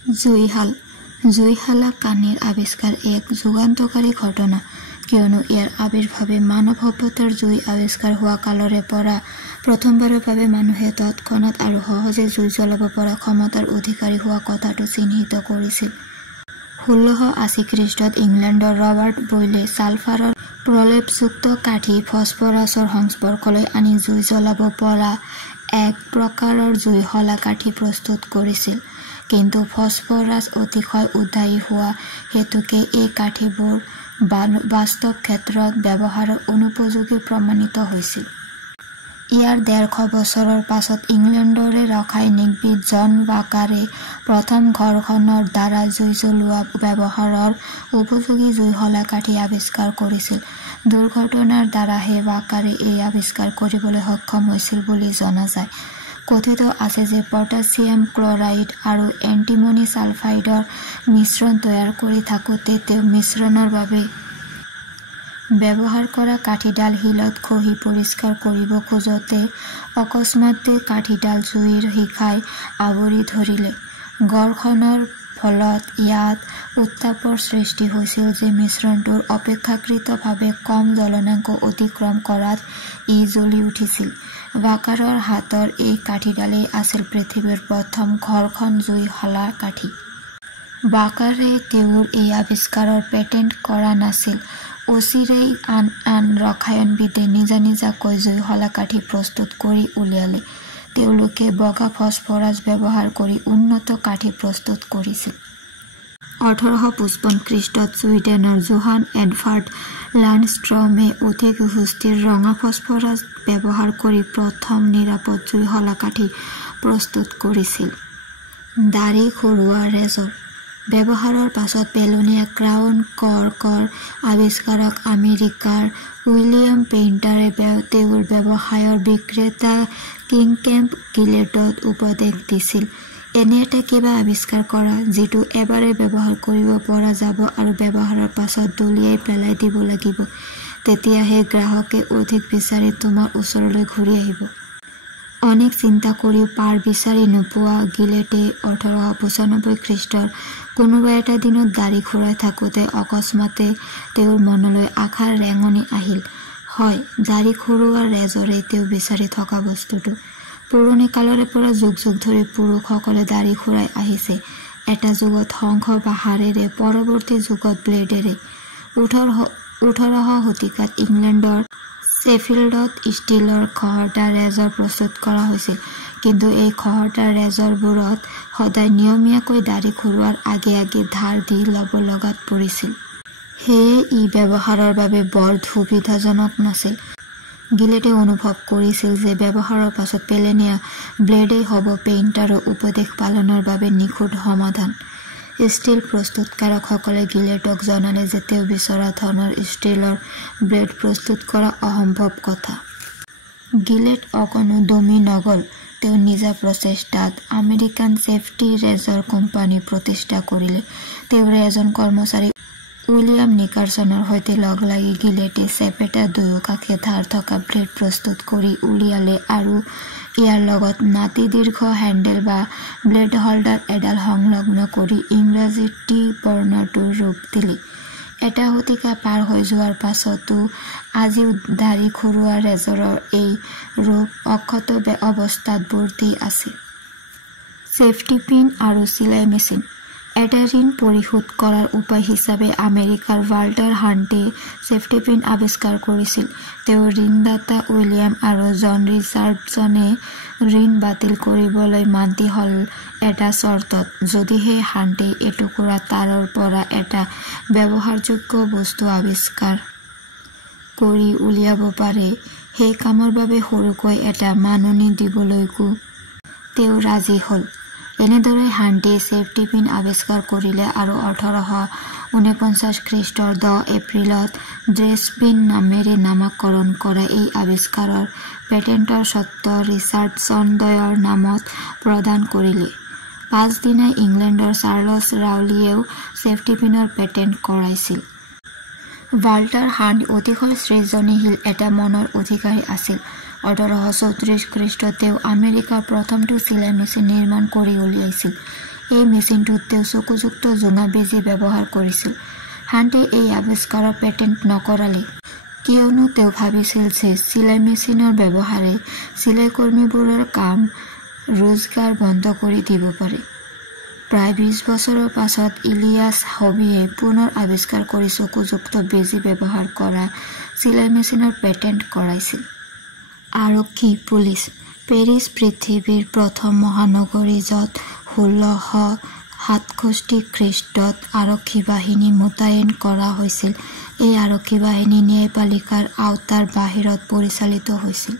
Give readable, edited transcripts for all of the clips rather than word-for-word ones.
জুইশালা কানিৰ আৱিষ্কাৰ এক যুগান্তকাৰী ঘটনা, কিয়নো ইয়াৰ আৱিৰ্ভাৱে মানৱ সভ্যতাৰ জুই আৱিষ্কাৰ হোৱা কালৰে পৰা প্ৰথমবাৰৰ বাবে মানুহে তৎক্ষণাত আৰু সহজে জুই জ্বলাব পৰা ক্ষমতাৰ অধিকাৰী হোৱা কথাটো চিহ্নিত কৰিছিল। 1680 খ্ৰীষ্টত ইংলেণ্ডৰ ৰবাৰ্ট বয়লে ছালফাৰৰ প্ৰলেপযুক্ত কাঠি ফছফৰাছৰ সংস্পৰ্শলৈ আনি জুই জ্বলাব পৰা এক প্ৰকাৰৰ জুইশলা কাঠি প্ৰস্তুত কৰিছিল। কিন্তু ফছফৰাছ অতিশয় উদ্বায়ী হোৱা হেতুকে এই কাঠিবোৰ বাস্তৱ ক্ষেত্ৰত ব্যৱহাৰৰ অনুপযোগী প্ৰমাণিত হৈছিল। ইয়াৰ 150 বছৰৰ পাছত ইংলেণ্ডৰে ৰাসায়নিকবিদ জন ৱাকাৰে প্ৰথম ঘৰখনৰ দ্বাৰা জুই জ্বলোৱা ব্যৱহাৰৰ উপযোগী জুইশলা কাঠি আৱিষ্কাৰ কৰিছিল। দুৰ্ঘটনাৰ দ্বাৰাহে ৱাকাৰে এই আৱিষ্কাৰ কৰিবলৈ সক্ষম হৈছিল বুলি জনা যায়। কথিত আছে যে পটাছিয়াম ক্লৰাইড আৰু এণ্টিমনি ছালফাইডৰ মিশ্ৰণ তৈয়াৰ কৰি থাকোঁতে তেওঁ মিশ্ৰণৰ বাবে ব্যৱহাৰ কৰা কাঠিডাল শিলত ঘঁহি পৰিষ্কাৰ কৰিব খোজোতে অকস্মাতে কাঠিডাল জুইৰ শিখাই আৱৰি ধৰিলে। ঘৰ্ষণৰ ফলত ইয়াত উত্তাপৰ সৃষ্টি হৈছিল যে মিশ্ৰণটোৰ অপেক্ষাকৃতভাৱে কম জ্বলনাংক অতিক্ৰম কৰাত ই জ্বলি উঠিছিল। ৱাকাৰৰ হাতৰ এই কাঠিডালেই আছিল পৃথিৱীৰ প্ৰথম ঘৰ্ষণ জুইশলা কাঠি। ৱাকাৰে তেওঁৰ এই আৱিষ্কাৰৰ পেটেণ্ট কৰা নাছিল। অচিৰেই আন ৰসায়নবিদে নিজাকৈ জুইশলা কাঠি প্ৰস্তুত কৰি উলিয়ালে। তেওঁলোকে বগা ফছফৰাছ ব্যৱহাৰ কৰি উন্নত কাঠি প্ৰস্তুত কৰিছিল। 1855 খ্ৰীষ্টত ছুইডেনৰ জোহান এডভাৰ্ড লাণ্ডষ্ট্ৰমে অধিক সুস্থিৰ ৰঙা ফছফৰাছ ব্যৱহাৰ কৰি প্ৰথম নিৰাপদ জুইশলা কাঠি প্ৰস্তুত কৰিছিল। দাঢ়ি খুৰোৱা ৰেজৰ ব্যৱহাৰৰ পাছত পেলনীয়া ক্ৰাউন কৰ্কৰ আৱিষ্কাৰক আমেৰিকাৰ উইলিয়াম পেইণ্টাৰে তেওঁৰ ব্যৱসায়ৰ বিক্ৰেতা কিংকেম্প গিলেটত উপদেশ দিছিল, এনে এটা কিবা আৱিষ্কাৰ কৰা যিটো এবাৰে ব্যৱহাৰ কৰিব পৰা যাব আৰু ব্যৱহাৰৰ পাছত দলিয়াই পেলাই দিব লাগিব। তেতিয়াহে গ্ৰাহকে অধিক বিচাৰি তোমাৰ ওচৰলৈ ঘূৰি আহিব। অনেক চিন্তা কৰিও পাৰ বিচাৰি নোপোৱা গিলেটে 1895 খ্ৰীষ্টৰ কোনোবা এটা দিনত দাঢ়ি খুৰাই থাকোঁতে অকস্মাতে তেওঁৰ মনলৈ আশাৰ ৰেঙনি আহিল। হয়, দাঢ়ি খুৰোৱা ৰেজৰে তেওঁ বিচাৰি থকা বস্তুটো। পুৰণি কালৰে পৰা যুগ ধৰি পুৰুষসকলে দাঢ়ি খুৰাই আহিছে। এটা যুগত শংখ বা হাড়েৰে, পৰৱৰ্তী যুগত ব্লেডেৰে। 18 শতিকাত ইংলেণ্ডৰ শেফিল্ডত ষ্টীলৰ খহটা ৰেজৰ প্ৰস্তুত কৰা হৈছিল। কিন্তু এই খহটা ৰেজৰবোৰত সদায় নিয়মীয়াকৈ দাঢ়ি খুৰোৱাৰ আগে ধাৰ দি ল'ব লগাত পৰিছিল। সেয়ে ই ব্যৱহাৰৰ বাবে বৰ সুবিধাজনক নাছিল। গিলেটে অনুভৱ কৰিছিল যে ব্যৱহাৰৰ পাছত পেলনীয়া ব্লেডেই হ'ব পেইণ্টাৰৰ উপদেশ পালনৰ বাবে নিখুঁত সমাধান। ষ্টীল প্ৰস্তুতকাৰকসকলে গিলেটক জনালে যে তেওঁ বিচৰা ধৰণৰ ষ্টীলৰ ব্লেড প্ৰস্তুত কৰা অসম্ভৱ কথা। গিলেট অকণো দমি নগ'ল। তেওঁ নিজা প্ৰচেষ্টাত আমেৰিকান ছেফটি ৰেজৰ কোম্পানী প্ৰতিষ্ঠা কৰিলে। তেওঁৰ এজন কৰ্মচাৰী উইলিয়াম নিকাৰছনৰ সৈতে লগ লাগি গিলেটে চেপেটা দুয়োকাষে ধাৰ থকা ব্লেড প্ৰস্তুত কৰি উলিয়ালে আৰু ইয়াৰ লগত নাতি দীৰ্ঘ হেণ্ডেল বা ব্লেড হোল্ডাৰ এডাল সংলগ্ন কৰি ইংৰাজী টি বৰ্ণটোৰ ৰূপ দিলে। এটা শতিকা পাৰ হৈ যোৱাৰ পাছতো আজিও দাঢ়ি খুৰোৱা ৰেজৰৰ এই ৰূপ অক্ষত অৱস্থাত বৰ্তি আছে। ছেফটি পিন আৰু চিলাই মেচিন। এটা ঋণ পৰিশোধ কৰাৰ উপায় হিচাপে আমেৰিকাৰ ৱাল্টাৰ হাণ্টে ছেফটি পিন আৱিষ্কাৰ কৰিছিল। তেওঁ ঋণদাতা উইলিয়াম আৰু জন ৰিচাৰ্ডছনে ঋণ বাতিল কৰিবলৈ মান্তি হ'ল এটা চৰ্তত, যদিহে হাণ্টে এটুকুৰা তাঁৰৰ পৰা এটা ব্যৱহাৰযোগ্য বস্তু আৱিষ্কাৰ কৰি উলিয়াব পাৰে। সেই কামৰ বাবে সৰুকৈ এটা মাননি দিবলৈকো তেওঁ ৰাজি হ'ল। এনেদৰে হাণ্টে ছেফটি পিন আৱিষ্কাৰ কৰিলে আৰু 1849 খ্ৰীষ্টৰ 10 এপ্ৰিলত ড্ৰেছপিন নামেৰে নামকৰণ কৰা এই আৱিষ্কাৰৰ পেটেণ্টৰ স্বত্ব ৰিচাৰ্ডছনদ্বয়ৰ নামত প্ৰদান কৰিলে। পাছদিনাই ইংলেণ্ডৰ চাৰ্লছ ৰাউলিয়েও ছেফটি পিনৰ পেটেণ্ট কৰাইছিল। ৱাল্টাৰ হাণ্ট অতিশয় সৃজনীশীল এটা মনৰ অধিকাৰী আছিল। 1834 খ্ৰীষ্টত তেওঁ আমেৰিকাৰ প্ৰথমটো চিলাই মেচিন নিৰ্মাণ কৰি উলিয়াইছিল। এই মেচিনটোত তেওঁ চকুযুক্ত জোঙা বেজী ব্যৱহাৰ কৰিছিল। হাণ্টে এই আৱিষ্কাৰৰ পেটেণ্ট নকৰালে, কিয়নো তেওঁ ভাবিছিল যে চিলাই মেচিনৰ ব্যৱহাৰে চিলাই কৰ্মীবোৰৰ কাম ৰোজগাৰ বন্ধ কৰি দিব পাৰে। প্ৰায় 20 বছৰৰ পাছত ইলিয়াছ হবিয়ে পুনৰ আৱিষ্কাৰ কৰি চকুযুক্ত বেজী ব্যৱহাৰ কৰা চিলাই মেচিনৰ পেটেণ্ট কৰাইছিল। আৰক্ষী পুলিচ। পেৰিছ পৃথিৱীৰ প্ৰথম মহানগৰী য'ত 1667 খ্ৰীষ্টত আৰক্ষী বাহিনী মোতায়েন কৰা হৈছিল। এই আৰক্ষী বাহিনী ন্যায়পালিকাৰ আওতাৰ বাহিৰত পৰিচালিত হৈছিল।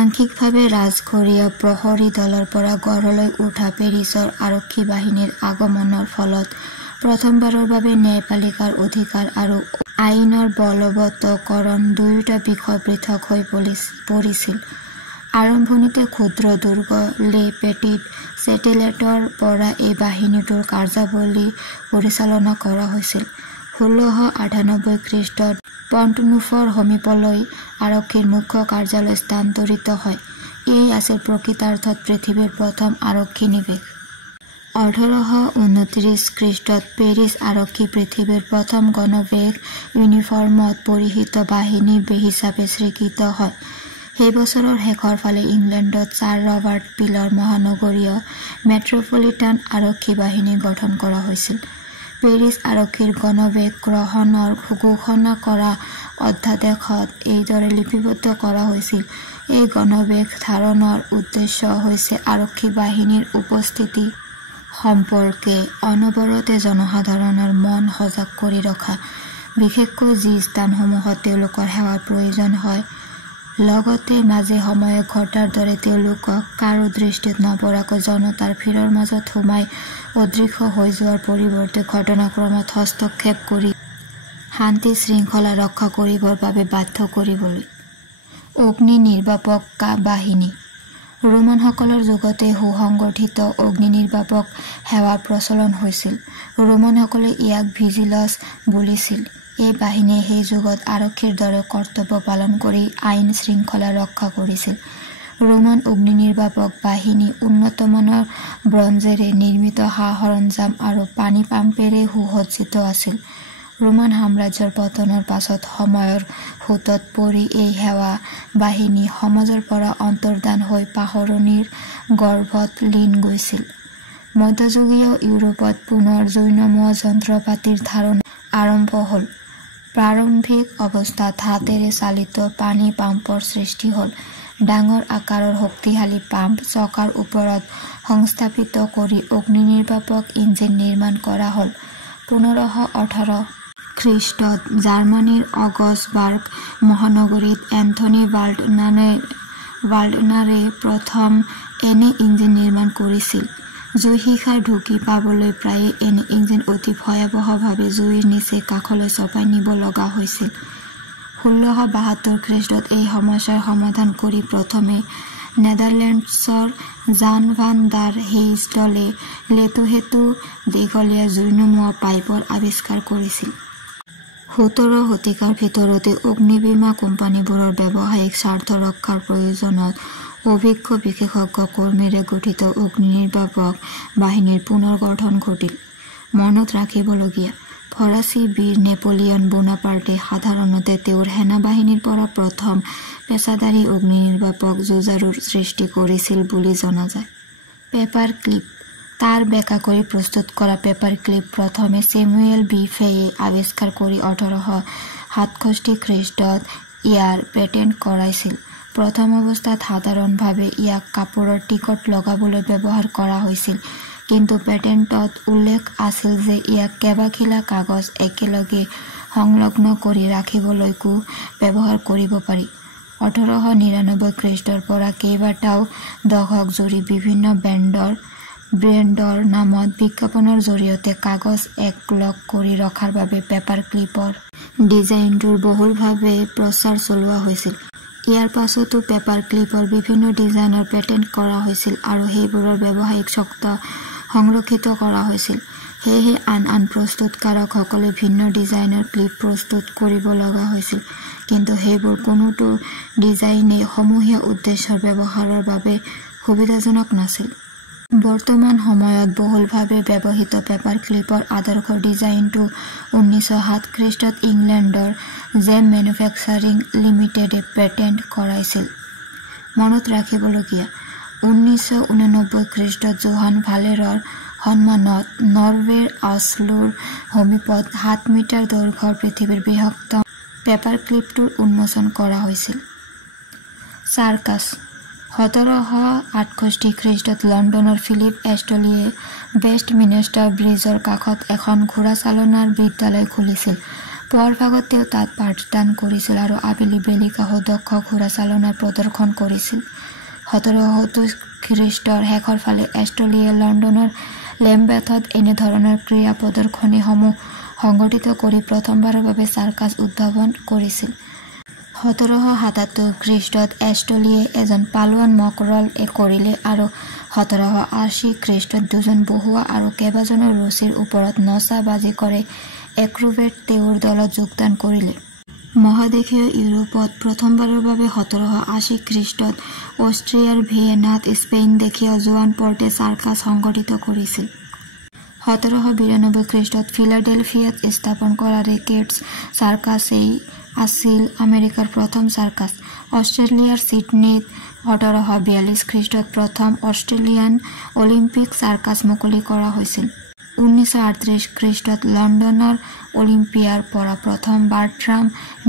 আংশিকভাৱে ৰাজঘৰীয়া প্ৰহৰী দলৰ পৰা গঢ়লৈ উঠা পেৰিছৰ আৰক্ষী বাহিনীৰ আগমনৰ ফলত প্ৰথমবাৰৰ বাবে ন্যায়পালিকাৰ অধিকাৰ আৰু আইনৰ বলৱৎকৰণ দুয়োটা বিষয় পৃথক হৈ পৰিছিল। আৰম্ভণিতে ক্ষুদ্ৰ দুৰ্গ লে পেটিট ছেটেলেটৰ পৰা এই বাহিনীটোৰ কাৰ্যাৱলী পৰিচালনা কৰা হৈছিল। 1698 খ্ৰীষ্টত পণ্টনুফৰ সমীপলৈ আৰক্ষীৰ মুখ্য কাৰ্যালয় স্থানান্তৰিত হয়। এই আছিল প্ৰকৃতাৰ্থত পৃথিৱীৰ প্ৰথম আৰক্ষী নিৱেশ। 1829 খ্ৰীষ্টত পেৰিছ আৰক্ষী পৃথিৱীৰ প্ৰথম গণবেশ ইউনিফৰ্মত পৰিহিত বাহিনী হিচাপে স্বীকৃত হয়। সেই বছৰৰ শেষৰ ফালে ইংলেণ্ডত ছাৰ ৰবাৰ্ট পিলৰ মহানগৰীয় মেট্ৰপলিটান আৰক্ষী বাহিনী গঠন কৰা হৈছিল। পেৰিছ আৰক্ষীৰ গণবেশ গ্ৰহণৰ ঘোষণা কৰা অধ্যাদেশত এইদৰে লিপিবদ্ধ কৰা হৈছিল। এই গণবেশ ধাৰণৰ উদ্দেশ্য হৈছে আৰক্ষী বাহিনীৰ উপস্থিতি সম্পৰ্কে অনবৰতে জনসাধাৰণৰ মন সজাগ কৰি ৰখা, বিশেষকৈ যি স্থানসমূহত তেওঁলোকৰ সেৱাৰ প্ৰয়োজন হয়। লগতে মাজে সময়ে ঘটাৰ দৰে তেওঁলোকক কাৰো দৃষ্টিত নপৰাকৈ জনতাৰ ভিৰৰ মাজত সোমাই অদৃশ্য হৈ যোৱাৰ পৰিৱৰ্তে ঘটনাক্ৰমত হস্তক্ষেপ কৰি শান্তি শৃংখলা ৰক্ষা কৰিবৰ বাবে বাধ্য কৰিবলৈ। অগ্নি নিৰ্বাপক বাহিনী। ৰোমানসকলৰ যুগতে সুসংগঠিত অগ্নি নিৰ্বাপক সেৱাৰ প্ৰচলন হৈছিল। ৰোমানসকলে ইয়াক ভিজিলছ বুলিছিল। এই বাহিনীয়ে সেই যুগত আৰক্ষীৰ দৰে কৰ্তব্য পালন কৰি আইন শৃংখলা ৰক্ষা কৰিছিল। ৰোমান অগ্নি নিৰ্বাপক বাহিনী উন্নতমানৰ ব্ৰঞ্জেৰে নিৰ্মিত সা-সৰঞ্জাম আৰু পানী পাম্পেৰে সুসজ্জিত আছিল। ৰোমান সাম্ৰাজ্যৰ পতনৰ পাছত সময়ৰ সোঁতত পৰি এই সেৱা বাহিনী সমাজৰ পৰা অন্তৰ্ধান হৈ পাহৰণিৰ গৰ্ভত লীন গৈছিল। মধ্যযুগীয় ইউৰোপত পুনৰ জৈনময় যন্ত্ৰপাতিৰ ধাৰণা আৰম্ভ হ'ল। প্ৰাৰম্ভিক অৱস্থাত হাতেৰে চালিত পানী পাম্পৰ সৃষ্টি হ'ল। ডাঙৰ আকাৰৰ শক্তিশালী পাম্প চকাৰ ওপৰত সংস্থাপিত কৰি অগ্নি নিৰ্বাপক ইঞ্জিন নিৰ্মাণ কৰা হ'ল। 1518 খ্ৰীষ্টত জাৰ্মানীৰ অগছবাৰ্গ মহানগৰীত এন্থনী ৱাল্ডনাৰে প্ৰথম এনে ইঞ্জিন নিৰ্মাণ কৰিছিল। জুই শিখাৰ ঢুকি পাবলৈ প্ৰায়ে এনে ইঞ্জিন অতি ভয়াৱহভাৱে জুইৰ নিচে কাষলৈ চপাই নিব লগা হৈছিল। 1672 খ্ৰীষ্টত এই সমস্যাৰ সমাধান কৰি প্ৰথমে নেদাৰলেণ্ডছৰ জান ভান ডাৰ হেইজডলে লেতু-সেতু দীঘলীয়া জুই নুমুৱা পাইপৰ আৱিষ্কাৰ কৰিছিল। 17 শতিকাৰ ভিতৰতে অগ্নিবীমা কোম্পানীবোৰৰ ব্যৱসায়িক স্বাৰ্থ ৰক্ষাৰ প্ৰয়োজনত অভিজ্ঞ বিশেষজ্ঞ কৰ্মীৰে গঠিত অগ্নি নিৰ্বাপক বাহিনীৰ পুনৰ গঠন ঘটিল। মনত ৰাখিবলগীয়া, ফৰাচী বীৰ নেপোলিয়ন বোনাপাৰ্টে সাধাৰণতে তেওঁৰ সেনাবাহিনীৰ পৰা প্ৰথম পেছাদাৰী অগ্নি নিৰ্বাপক যুঁজাৰুৰ সৃষ্টি কৰিছিল বুলি জনা যায়। Paper clip. তাঁৰ বেঁকা কৰি প্ৰস্তুত কৰা পেপাৰ ক্লিপ প্ৰথমে ছেমুৱেল বি ফেয়ে আৱিষ্কাৰ কৰি 1867 খ্ৰীষ্টত ইয়াৰ পেটেণ্ট কৰাইছিল। প্ৰথম অৱস্থাত সাধাৰণভাৱে ইয়াক কাপোৰৰ টিকট লগাবলৈ ব্যৱহাৰ কৰা হৈছিল, কিন্তু পেটেণ্টত উল্লেখ আছিল যে ইয়াক কেইবাখিলা কাগজ একেলগে সংলগ্ন কৰি ৰাখিবলৈকো ব্যৱহাৰ কৰিব পাৰি। 1899 খ্ৰীষ্টৰ পৰা কেইবাটাও দশক জুৰি বিভিন্ন ব্ৰেণ্ডৰ নামত বিজ্ঞাপনৰ জৰিয়তে কাগজ একলগ কৰি ৰখাৰ বাবে পেপাৰ ক্লিপৰ ডিজাইনটোৰ বহুলভাৱে প্ৰচাৰ চলোৱা হৈছিল। ইয়াৰ পাছতো পেপাৰ ক্লিপৰ বিভিন্ন ডিজাইনৰ পেটেণ্ট কৰা হৈছিল আৰু সেইবোৰৰ ব্যৱসায়িক স্বত্ব সংৰক্ষিত কৰা হৈছিল। সেয়েহে আন প্ৰস্তুতকাৰকসকলে ভিন্ন ডিজাইনৰ ক্লিপ প্ৰস্তুত কৰিব লগা হৈছিল, কিন্তু সেইবোৰ কোনোটো ডিজাইনেই সমূহীয়া উদ্দেশ্যৰ ব্যৱহাৰৰ বাবে সুবিধাজনক নাছিল। বৰ্তমান সময়ত বহুলভাৱে ব্যৱহৃত পেপাৰ ক্লিপৰ আদৰ্শ ডিজাইনটো 1907 খ্ৰীষ্টত ইংলেণ্ডৰ জেম মেনুফেকচাৰিং লিমিটেডে পেটেণ্ট কৰাইছিল। মনত ৰাখিবলগীয়া 1989 খ্ৰীষ্টত জোহান ভালেৰৰ সন্মানত নৰৱেৰ অছলোৰ সমীপত 7 মিটাৰ দৈৰ্ঘ্যৰ পৃথিৱীৰ বৃহত্তম পেপাৰ ক্লিপটোৰ উন্মোচন কৰা হৈছিল। চাৰ্কাছ 1768 খ্ৰীষ্টত লণ্ডনৰ ফিলিপ এষ্টলিয়ে ৱেষ্টমিনিষ্টাৰ ব্ৰিজৰ কাষত এখন ঘোঁৰাচালনাৰ বিদ্যালয় খুলিছিল। পুৱাৰ ভাগত তেওঁ তাত পাঠদান কৰিছিল আৰু আবেলি বেলিকা সুদক্ষ ঘোঁৰাচালনাৰ প্ৰদৰ্শন কৰিছিল। 1770 খ্ৰীষ্টৰ শেষৰ ফালে এষ্টলিয়ে লণ্ডনৰ লেম্বেথত এনেধৰণৰ ক্ৰীড়া প্ৰদৰ্শনীসমূহ সংগঠিত কৰি প্ৰথমবাৰৰ বাবে চাৰ্কাছ উদ্ভাৱন কৰিছিল। 1777 খ্ৰীষ্টত এষ্টলিয়ে এজন পালোৱান মকৰল কৰিলে আৰু 1780 খ্ৰীষ্টত দুজন বহুৱা আৰু কেইবাজনৰ ৰুচিৰ ওপৰত নচা বাজি কৰে এক্ৰোবেট তেওঁৰ দলত যোগদান কৰিলে। মহাদেশীয় ইউৰোপত প্ৰথমবাৰৰ বাবে 1780 খ্ৰীষ্টত অষ্ট্ৰিয়াৰ ভিয়েনাত স্পেইন দেশীয় জোৱান পৰ্টে চাৰ্কাছ সংগঠিত কৰিছিল। 1792 খ্ৰীষ্টত ফিলাডেলফিয়াত স্থাপন কৰা ৰেকেটছ চাৰ্কাছেই আছিল আমেৰিকাৰ প্ৰথম চাৰ্কাছ। অষ্ট্ৰেলিয়াৰ ছিডনীত 1742 খ্ৰীষ্টত প্ৰথম অষ্ট্ৰেলিয়ান অলিম্পিক চাৰ্কাছ মুকলি কৰা হৈছিল। 1938 খ্ৰীষ্টত লণ্ডনৰ অলিম্পিয়াৰ পৰা প্ৰথম বাৰ্ট্ৰাম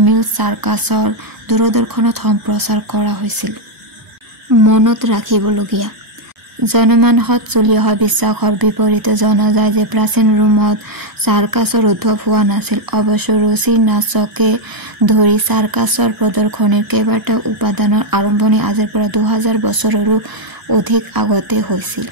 মিলছ চাৰ্কাছৰ দূৰদৰ্শনত সম্প্ৰচাৰ কৰা হৈছিল। মনত ৰাখিবলগীয়া জনমানসত চলি অহা বিশ্বাসৰ বিপৰীতে জনা যায় যে প্ৰাচীন ৰোমত চাৰ্কাছৰ উদ্ভৱ হোৱা নাছিল। অৱশ্য ৰুচি নাচকে ধৰি চাৰ্কাছৰ প্ৰদৰ্শনীৰ কেইবাটাও উপাদানৰ আৰম্ভণি আজিৰ পৰা 2000 বছৰৰো অধিক আগতে হৈছিল।